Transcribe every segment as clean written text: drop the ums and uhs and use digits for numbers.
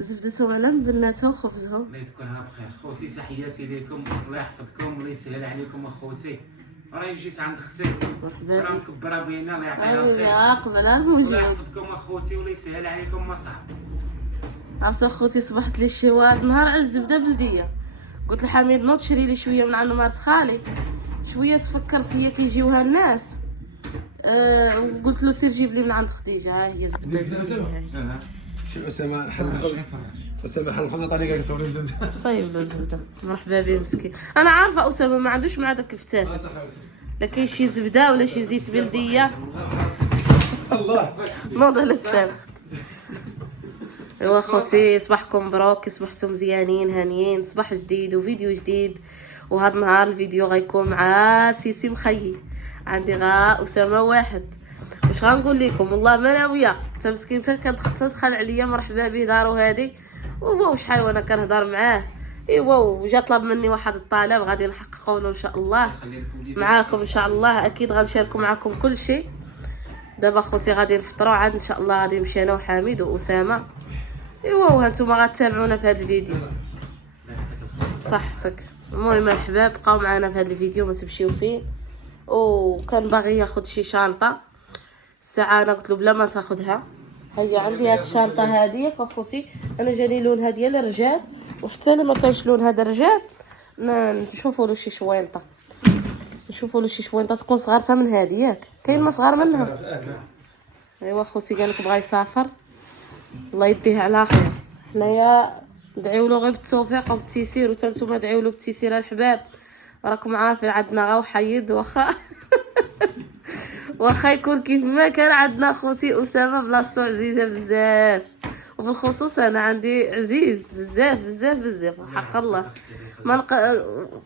زبدتهم على بناتها وخبزهم. الله تكونها بخير خوتي، تحياتي ليكم، الله يحفظكم ولا يسهل عليكم اخوتي. راني جيت عند اختي راه مكبره بينا، الله يعطيها الخير. قبل الموجود الله يحفظكم اخوتي ولا يسهل عليكم مصعب. عرفت اخوتي صبحت لي شي واحد نهار على الزبده بلديه، قلت لحميد نوض شري لي شويه من عند مرت خالي. شويه تفكرت هي كيجيوها الناس، وقلت له سير جيب لي من عند خديجه. ها هي زبده بلديه. شوف اسامه حنا طريقه كسور الزبده. صايب له الزبده. مرحبا به مسكين. انا عارفه اسامه ما عندوش مع داك الفتافت، لكن شي زبده ولا شي زيت بلديه. الله نوض على الشمس. ايوا خوتي صباحكم مبروك، صبحتم مزيانين هانيين، صباح جديد وفيديو جديد. وهذا النهار الفيديو غيكون مع سيسي مخيي. عندي غا اسامه واحد. واش غنقول لكم والله ما ناويه، حتى مسكين تدخل عليا مرحبا به دارو هادي وهو شحال وانا كنهضر معاه. ايوا وجا طلب مني واحد الطلب غادي نحققه له ان شاء الله معاكم ان شاء الله. اكيد غنشاركوا معكم كل شيء. دابا خوتي غادي نفطروا عاد ان شاء الله، غادي نمشي انا وحميد واسامه. ايوا وهانتوما غتتابعونا في هذا الفيديو بصحتك. المهم الحباب بقاو معنا في هذا الفيديو ما تمشيو فيه. وكان باغي ياخذ شي شانطه، الساعه انا قلت له بلا ما تاخذها، هيا عندي هاد الشانطه هذه اخوتي. انا جاني لونها ديال الرجال، وحتى انا ما كانش لون هذا الرجال. نشوفوا له شي شوينطه، نشوفوا له شي شوينطه تكون صغارتها من هذه. ياك كاين ما صغار منها؟ ايوا خوتي قال لك بغا يسافر، الله يديه على خير. حنايا ندعيو له غير بالتوفيق وبالتيسير، وتا نتوما دعيو له بالتيسير الحباب. راكم عارفين عندنا غا وحيد واخا واخا يكون كيف ما كان. عندنا خوتي اسامه بلاصتو عزيزه بزاف، وبالخصوص انا عندي عزيز بزاف بزاف بزاف وحق الله.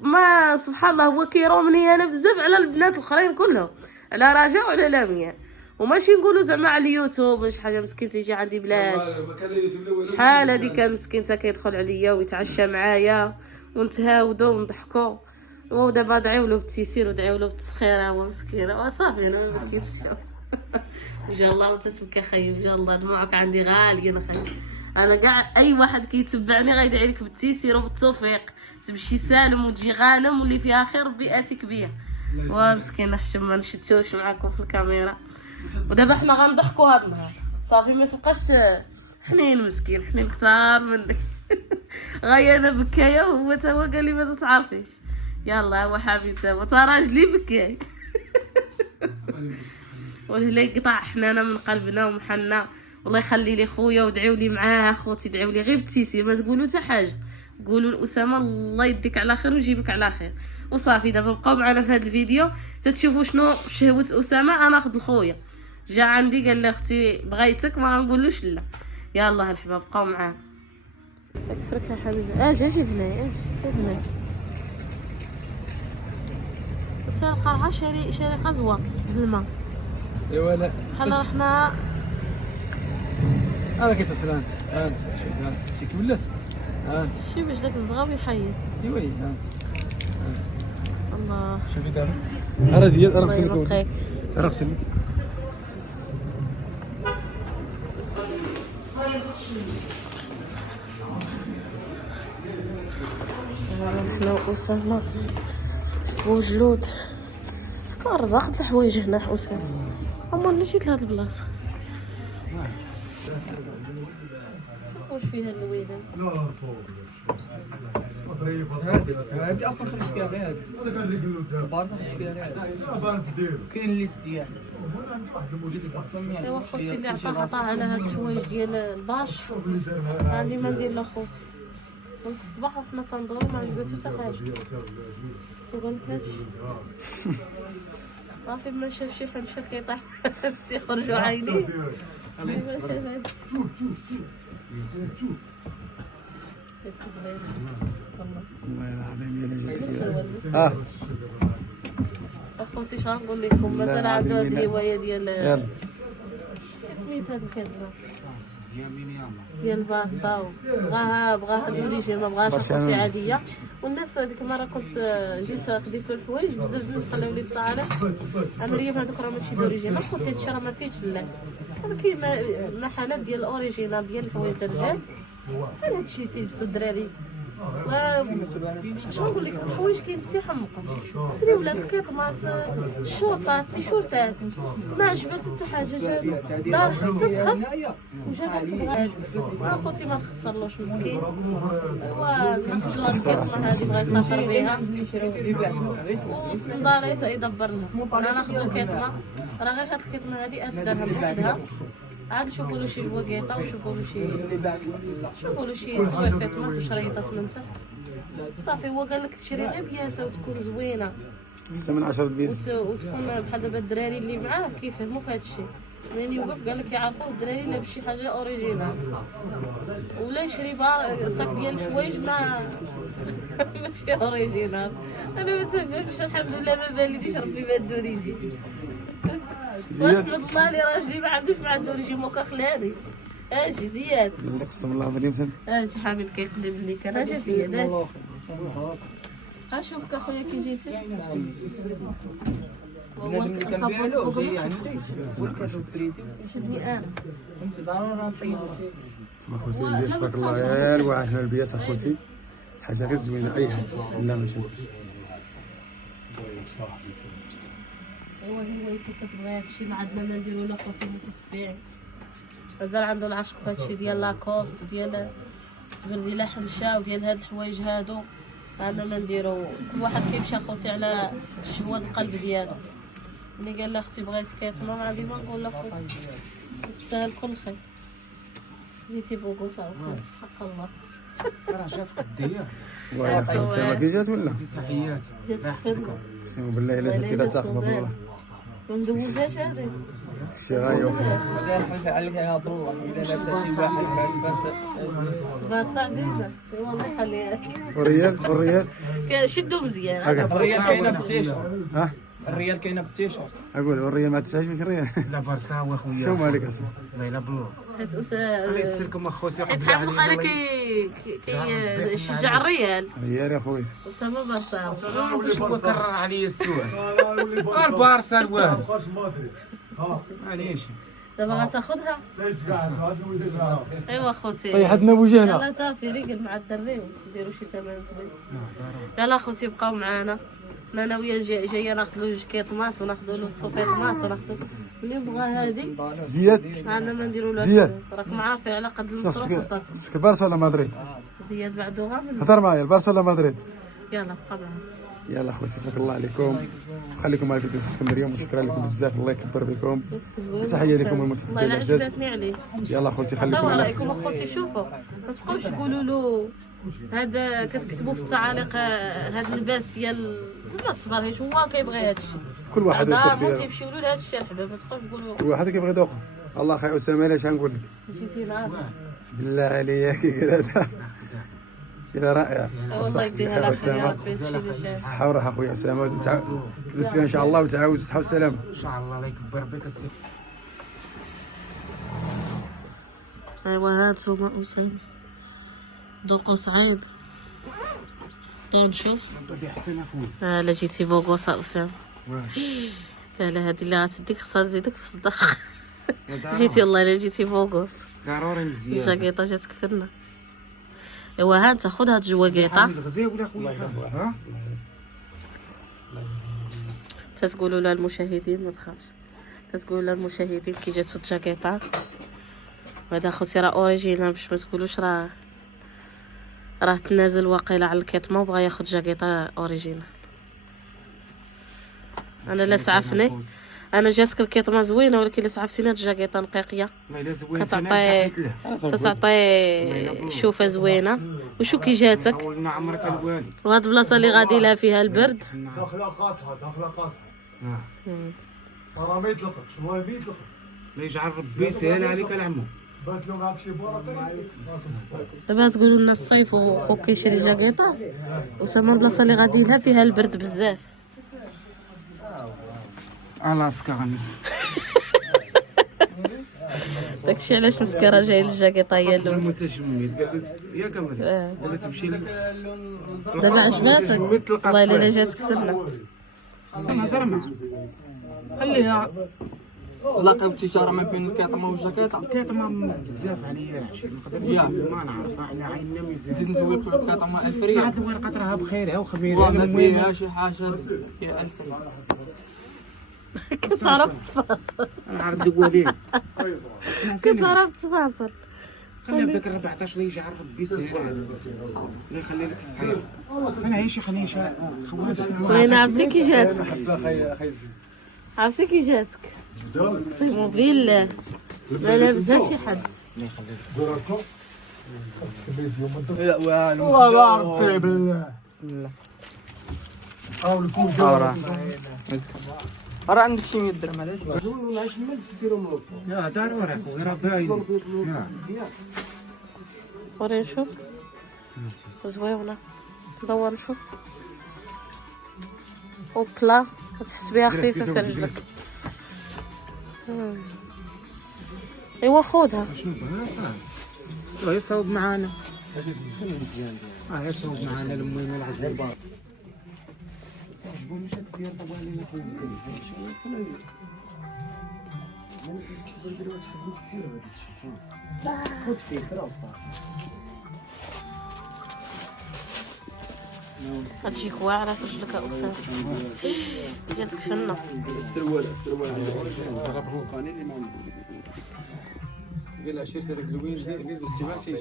ما سبحان الله هو كيرومني انا بزاف على البنات الاخرين كلهم، على رجاء وعلى لاميه. وماشي نقولوا زعما على اليوتيوب شي حاجه مسكين تيجي عندي بلاش. شحال هادي كان مسكين تا كيدخل عليا ويتعشى معايا ونتهاودوا ونضحكوا. ودابا دعيو له بالتيسير ودعيو له بالتسخيره، هو مسكين وصافي انا ما بكيتش. ان شاء الله وتسبك خيي، ان شاء الله دموعك عندي غاليين خيي. انا كاع اي واحد كيتبعني غيدعي لك بالتيسير وبالتوفيق، تمشي سالم وتجي غانم واللي فيها خير ربي ياتيك بيا. ومسكين نحشم ما نشدوش معاكم في الكاميرا. ودابا حنا غنضحكوا هذا النهار صافي، ما تبقاش حنين مسكين، حنين كثار منك. غاية انا بكايه وهو تا هو قال لي ما تتعرفيش. يلا هو حامي تا هو تا راجلي بكاي. والله يقطع حنانه من قلبنا ومحنا. والله يخلي لي خويا ودعيو لي معاه اخوتي، دعيو لي غير بالتيسير، ما تقولوا حتى حاجه. قولوا لاسامه الله يديك على خير ويجيبك على خير. وصافي دابا بقاو معنا في هذا الفيديو تتشوفوا شنو شهوه اسامه. انا اخذ الخويا جا عندي قال لي اختي بغيتك ما غنقولوش لا. يلا الحباب بقاو معانا. كفرك يا حبيبي. جاي هنا ايش هنا تلقى غا شاري قزوه بالماء. ايوا لا خلينا رحنا انا كيتصل انت شي ولات انت شي باش داك الزغاو يحيد. ايوا انت الله شوفي دابا راه زياد راه الله يبقيك. راه غسلك. حنا وأسامة بوجلود رزقت الحوايج هنا حسام. عمرني جيت لهاد البلاصه. واش فيها اللويدة؟ هادي اصلا خرجت فيها غير هادي البارصه خرجت فيها غير هادي. كاين الليست ديالها الليست اصلا. ايوا خوتي اللي عطا على هاد الحوايج ديال الباش عندي ما ندير لا خوتي. الصباح وحنا تندورو ما عجباتو حتى حاجه. السوق كاش صافي ما شاف شي حمشه كيطيح تيخرجوا عيني. اخوتي شنو نقول لكم، مازال عنده هاد الهوايه ديال سميت هاد الكذبه ديال الباصه. بغاها دوريجين ما بغاش اخوتي عاديه. والناس ديك المره كنت جيت خديت له الحوايج بزاف الناس خلاو لي التعارف مريم هذوك راه ماشي دوريجين. اخوتي هادشي راه ما فيهش اللعب، ولكن محلات ديال الاوريجينال ديال الحوايج ديال الرجال بحال هادشي تيلبسو الدراري. شنو نقول لك، الحوايج كاين تيحمقوا، سري ولاد الكيطمات، الشورطات، التيشورتات، ما عجباتو حتى حاجه، جا دار حتى سخف وجا اخوتي ما نخسرلوش مسكين. وناخذ له الكيطمه هذه بغا يسافر بها والصنداليس يدبر لها. انا ناخذ له الكيطمه، راه غير هاد الكيطمه هذه افداها بوحدها، عاد نشوفوا له شي جواكيطه ونشوفوا له شي صويفيط وشريطات من تحت صافي. هو قال لك تشري غير بياسه وتكون زوينه احسن من 10 بيس وتكون بحال دابا الدراري اللي معاه كيفهموا في هذا الشيء. منين يوقف قال لك يعرفوا الدراري لابس شي حاجه اوريجينال، ولا يشري صاك ديال الحوايج ما ماشي اوريجينال. انا ما تفهمش الحمد لله، ما باليش ربي ما دوريجي. والحمد لله لي راجلي ما عنده ريجي موكا خلاني. اجي زياد قسم الله مريم سن اجي حامد كيقلب لي كان. اجي زياد اجي اشوفك اخويا كي جيتي. بنادم اللي كان بيعلو جاي عندي والكرشو كريتي شدني انا انت ضروري نطيب راسك. تما خوتي البياس تبارك الله غير واعر هنا البياس اخوتي، حاجه غير زوينه اي حاجه لا ماشي. هو يفكر بغا هادشي ما عندنا ما نديرو لا خوتي نص سبيعي. مازال عنده العشق في هادشي ديال لاكوست وديال الصبر ديال حنشه وديال هاد الحوايج هادو. انا ما نديرو، كل واحد كيمشي اخوتي على الشهوه القلب ديالو. ملي قال لها اختي بغيت كيطمه ما غادي ما نقول لها خوتي يستاهل كل خير. جيتي بوكو صافي حق الله. راه جات قديه والله كي جات ولا تحيات جات خدمه اقسم بالله الا جاتي لا تاخذ والله ما ندوزهاش هذه شي غاية بعدين نحلف عليك يا بالله الا لابسه شي واحد بس بارصه عزيزه والله يخليها والريال شدوا مزيان. الريال كاينه بالتيشيرت. ها الريال كاينه بالتيشيرت. اقول والريال ما تسعش فيك الريال. لا برسا هو خويا شو مالك اصلا الله يلا بالله. حيت الله يسركم اخوتي. حيت حامد الخالي كيشجع الريال. ريال يا خويا اسامه بارصا واش هو كرر عليا السؤال. البارسا الواحد معليش دابا غتاخذها. ايوا خوتي طيحتنا بوجهنا. يلاه صافي ريقل مع الدري ونديروا شي ثمن زوين. يلاه خوتي بقاو معانا. انا وياه جايه ناخذ له جوج كيطماط وناخذ له صوفيطماط وناخذ اللي بغا هذه. زياد عندنا ما نديروا له زياد. راكم عارفين على قد المصروف وصافي. سك البارسا ولا مدريد؟ زياد بعدو غامض. هضر معايا البارسا ولا مدريد؟ يلا بقى معانا. يلا خوتي تبارك الله عليكم، خليكم مع الفيديو خصكم اليوم وشكرا لكم بزاف الله يكبر بكم. تحيه لكم المتابعين والله العزاز. عجبتني عليه. يلا خوتي خليكم توا على رايكم اخوتي شوفوا ما تبقاوش تقولوا له هذا كتكتبوا في التعاليق هذا اللباس ديال ما تصبريش هو كيبغي هذا الشيء. كل واحد هذا يدخل مو فيها، تيمشيو له لهذا الشيء الحباب ما تبقاوش تقولوا كل واحد كيبغي يذوق. الله خير اسامه علاش غنقول لك جيتي نهار بالله عليك كي قال هذا كذا رائع. وصيتي هلا صحه وراحه خويا اسامه تلبس بها ان شاء الله وتعاود صحه وسلامه ان شاء الله الله يكبر بك السي. ايوا هاتوا اسامه ذوقوا صعيب. نشوف بحسن اخويا. لا جيتي بوغوصه اسامه. لا هذه اللي غتديك خصها تزيدك في الصداق. جيتي والله الا جيتي بوغوص ضروري مزيان. الجاكيطه جاتك فنه. ايوا ها انت خذ هاد الجواكيطه الغزال ولا خويا ها تتقولوا لها المشاهدين ما تخافش تتقولوا لها المشاهدين كي جاتو الجاكيطه. وهذا خوتي راه اوريجينال باش ما تقولوش راه تنازل واقيلا على الكيطمه وبغا ياخذ جاكيطه اوريجينال. انا لا سعفني انا جاتك الكيطمه زوينه ولكن لا سعفتيني هاد الجاكيطه نقيقيه كتعطي شوفه زوينه. وشو كي جاتك اولنا عمرك الوالد. وهاد البلاصه اللي غادي لها فيها البرد داخله قاصحه راه ما يطلقش ما يطلق لا يجعل ربي يسهل عليك العمو. بات له معاك شي بركه. دابا تقولوا لنا الصيف وخوك كيشري جاكيطه وسما البلاصه اللي غادي لها فيها البرد بزاف. الاسكا غني داكشي علاش مسكره جاي الجاكيطه هي اللون المتجمد قال يا كمال قال تمشي دابا عجباتك والله الا جاتك فنه. نهضر معاه خليها. لا يجعل ربي يسهل عليك العمو. دابا عجباتك والله الا جاتك لا فنه. يجعل لاقيو التجاره ما بين الكيطمه والجاكيطه. كيطمه بزاف عليا العشي نقدر ياك. ما نعرف احنا عيننا ميزان. نزيد نزوق في الكيطمه 1000 ريال. هاد الورقه راها بخير وخميره. والله المهم فيها شي حاجه فيها 1000 ريال. كتعرف تفاصل، انا عارف الوالد. كتعرف تفاصل. خلي بداك 14 اللي يجي عارف ربي سهل عليه. الله يخلي لك الصحه. انا عايش خليني خوات. وين عرفتي كي جاتك؟ عرفتي كي جاتك؟ سي موبيل ما لابسها شي حد. لا والو. والله ما عرفت بالله. بسم الله. او الكون راه عندك شي 100 درهم علاش؟ يا ضروري اخويا راه باين. يا وري نشوف. زويونة. دور نشوف. اوبلا كتحس بها خفيفة في رجلك. ايوا خذها. شنو بها صاحبي؟ يصوب معانا. يصوب معانا المهم العزل البار. مش هاك الزيارة طبعا لنا خويا خذ فيك راه صافي. غتجيك واعرة في رجلك يا أسامة. جاتك فنة. قال لها شريت هذاك الوين قال بالسيمات تيجي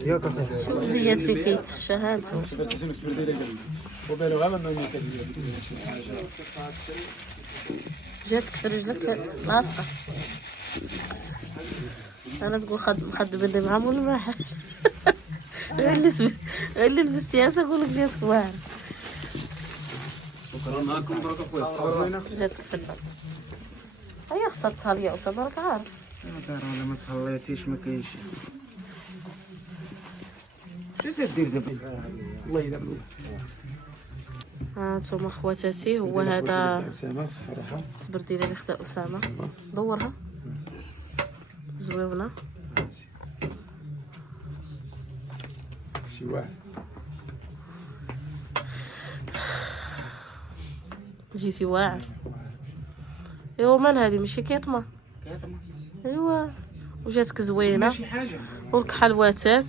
ياك اخويا. شوف زياد في كيتحشى هانتو. درت حسن كسبر ديالها قال لي وبالو غير ما كتقول جاتك في رجلك لاصقة. أنا تقول خد بني معهم ولا ما حاش. غير اللي لبستيها نقول لك جاتك واعرة. شكرا معكم برك اخويا. جاتك فنة. هيا خصها تصالي يا أسامة راك عارف. انا ما تصليتيش ما كاينش. شنو تدير دابا؟ الله يلا بالله. هانتوما خواتاتي هو هذا اسامه الصراحه السبرديله اللي خدا أسامة. دورها. زويونة. شي واحد جيتي واعر. ايوا مال هادي ماشي كيطمة. كيطمه ايوا وجاتك زوينة شي حاجه. والكحل واتاك.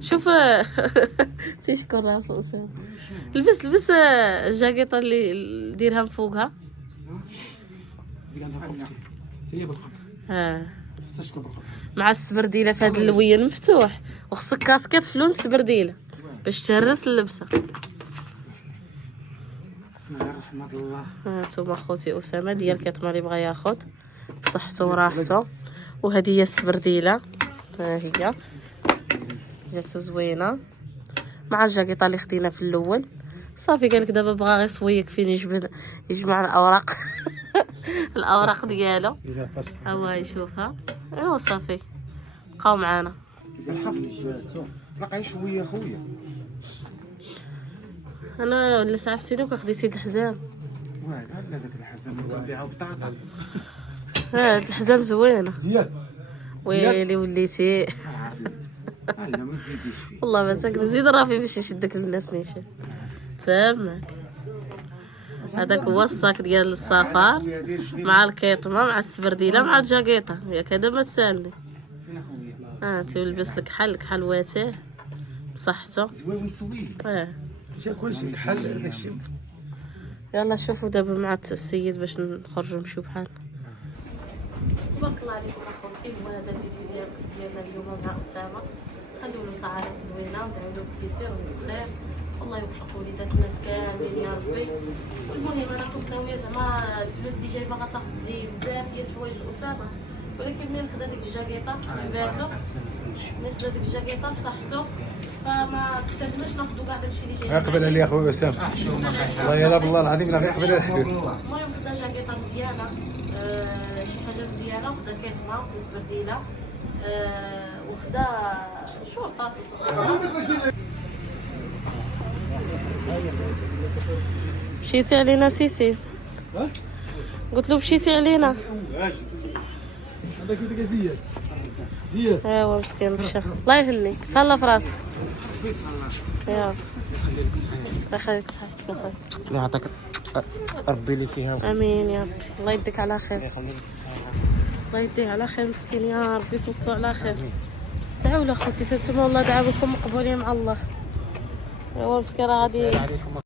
شوف تيشكر راسو أسامة. لبس الجاكيطة اللي ديرها من فوقها. هي بالقبر ها خصها تكون بالقبر. مع السبرديله في هذا اللوين مفتوح وخصك كاسكيط في لون السبرديله باش تهرس اللبسه. بسم الله الرحمن الله. هانتوما خوتي أسامة ديال كيطمة اللي بغا ياخد بصحته وراحته. وهذه هي السبرديله ها هي جاتو زوينه مع الجاكيطه اللي خدينا في الاول. صافي قالك دابا بغا غير صويك فين يجمع الاوراق. الاوراق ديالو ها هو يشوفها. ايوا صافي بقاو معانا. الخفني تلقاي شويه خويا. انا اللي سعفتيني وكخديتي الحزام. واه لا داك الحزام كنبيعها بطاطا. ها الحزام زوينه. زياد ويلي وليتي. لا ما تزيديش فيه. والله ما تكذب. زيد رافي باش يشدك للناس نيشان تماك. هذاك هو الصاك ديال السفر مع الكيطمه مع السبرديله مع الجاكيطه. ياك هذا ما تسالني. تيلبس لك كحل واتاه بصحته. زوين صويب. جا كلشي الحل داكشي. يلا شوفوا دابا مع السيد باش نخرجوا نمشيو بحال. تبارك الله عليكم اخوتي. هو هذا الفيديو ديالنا اليوم مع اسامه. خليو له سعادة زوينه ودعوا له بالتيسير والصغير. والله يوفق وليدات الناس كاملين يا ربي. والمهم انا كنت ناويه زعما الفلوس اللي جايبه غتاخذ لي بزاف ديال الحوايج لاسامه. ولكن ملي خدا ديك الجاكيطه عجباتو. ملي خدا ديك الجاكيطه بصحتو فما كسبناش ناخذوا كاع داكشي اللي جاي. اقبل عليا اخويا اسامه. الله يلا بالله العظيم لا غيقبل على الحبيب. المهم خدا جاكيطه مزيانه. شي حاجه مزيانه. وخدا كيطمه وخدا سبرديله. وخدا شورطات وصغار. مشيتي علينا سيسي. قلت له مشيتي علينا. هذاك اللي زياد ايوا مسكين مشى. الله يهنيك تهلا في راسك. يلا يخلي لك صحيحتك. الله يخليك صحتك اخويا. الله يعطيك ربي اللي فيها الخير. امين يا رب. الله يديك على خير. الله يخلي لك الصحه. الله يديه على خير مسكين يا ربي توصلوا على خير. دعوا له اخوتي، نتوما والله دعاوكم مقبولين مع الله. هو مسكين راه غادي عليكم